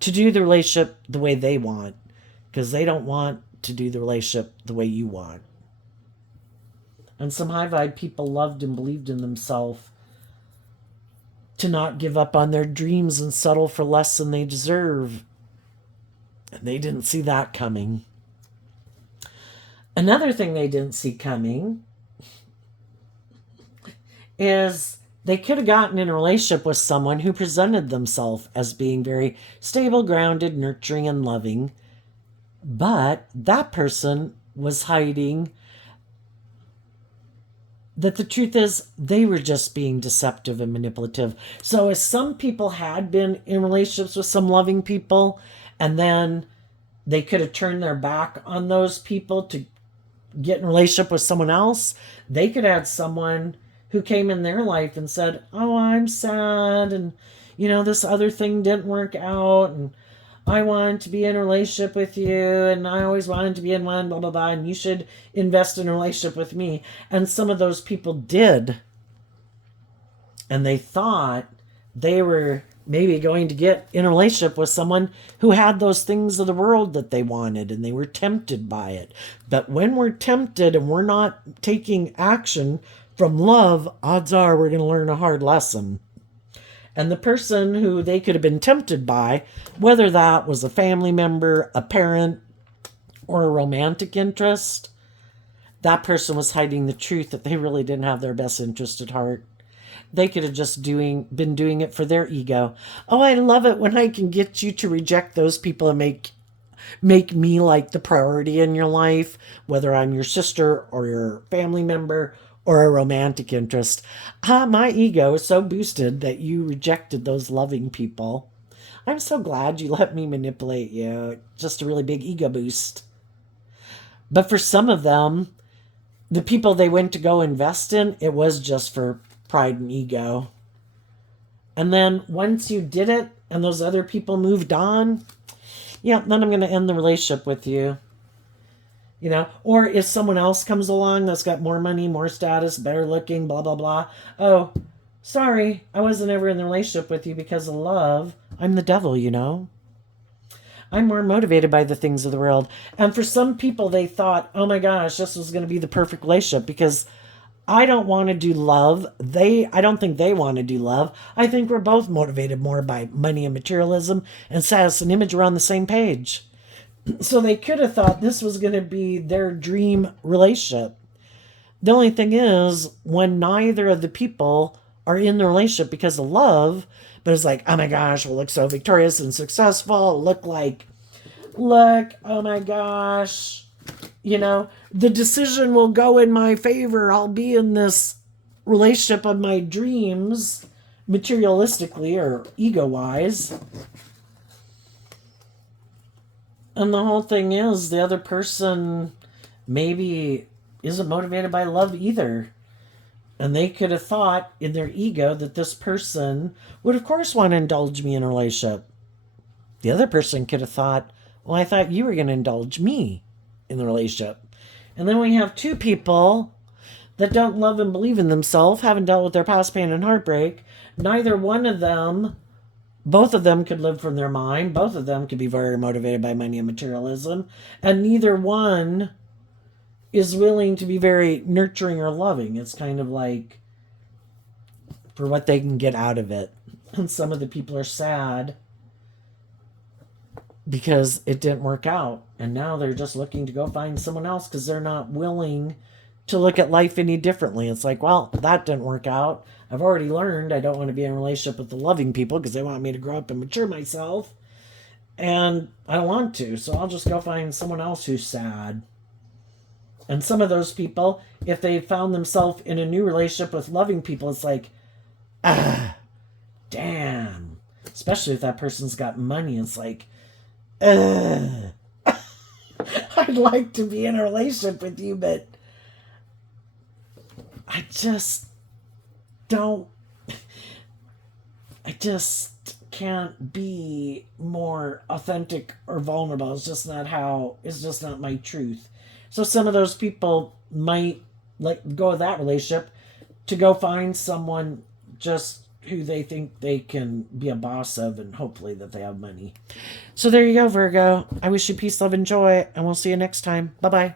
to do the relationship the way they want, because they don't want to do the relationship the way you want. And some high vibe people loved and believed in themselves to not give up on their dreams and settle for less than they deserve. And they didn't see that coming. Another thing they didn't see coming is they could have gotten in a relationship with someone who presented themselves as being very stable, grounded, nurturing, and loving. But that person was hiding that the truth is they were just being deceptive and manipulative. So as some people had been in relationships with some loving people, and then they could have turned their back on those people to get in a relationship with someone else, they could have had someone who came in their life and said, oh, I'm sad, and this other thing didn't work out, and I wanted to be in a relationship with you, and I always wanted to be in one, blah, blah, blah, and you should invest in a relationship with me. And some of those people did. And they thought they were maybe going to get in a relationship with someone who had those things of the world that they wanted, and they were tempted by it. But when we're tempted and we're not taking action from love, odds are we're going to learn a hard lesson. And the person who they could have been tempted by, whether that was a family member, a parent, or a romantic interest, that person was hiding the truth that they really didn't have their best interest at heart. They could have just been doing it for their ego. Oh, I love it when I can get you to reject those people and make me like the priority in your life, whether I'm your sister or your family member or a romantic interest. My ego is so boosted that you rejected those loving people. I'm so glad you let me manipulate you. Just a really big ego boost. But for some of them, the people they went to go invest in, it was just for pride and ego. And then once you did it and those other people moved on, then I'm going to end the relationship with you. Or if someone else comes along that's got more money, more status, better looking, blah, blah, blah. Oh, sorry, I wasn't ever in the relationship with you because of love. I'm the devil, I'm more motivated by the things of the world. And for some people, they thought, oh my gosh, this was going to be the perfect relationship because I don't want to do love. I don't think they want to do love. I think we're both motivated more by money and materialism and status and image. We're on the same page. So they could have thought this was going to be their dream relationship. The only thing is, when neither of the people are in the relationship because of love, but it's like, oh my gosh, we'll look so victorious and successful. Look, oh my gosh, the decision will go in my favor. I'll be in this relationship of my dreams, materialistically or ego-wise. And the whole thing is, the other person maybe isn't motivated by love either. And they could have thought in their ego that this person would, of course, want to indulge me in a relationship. The other person could have thought, well, I thought you were going to indulge me in the relationship. And then we have two people that don't love and believe in themselves, haven't dealt with their past pain and heartbreak. Neither one of them, both of them could live from their mind. Both of them could be very motivated by money and materialism. And neither one is willing to be very nurturing or loving. It's kind of like for what they can get out of it. And some of the people are sad because it didn't work out. And now they're just looking to go find someone else because they're not willing to look at life any differently. It's like, well, that didn't work out. I've already learned I don't want to be in a relationship with the loving people because they want me to grow up and mature myself. And I don't want to. So I'll just go find someone else who's sad. And some of those people, if they found themselves in a new relationship with loving people, it's like, damn. Especially if that person's got money, it's like, I'd like to be in a relationship with you, but I just can't be more authentic or vulnerable. It's just not my truth. So some of those people might go with that relationship to go find someone just who they think they can be a boss of, and hopefully that they have money. So there you go, Virgo. I wish you peace, love, and joy, and we'll see you next time. Bye bye.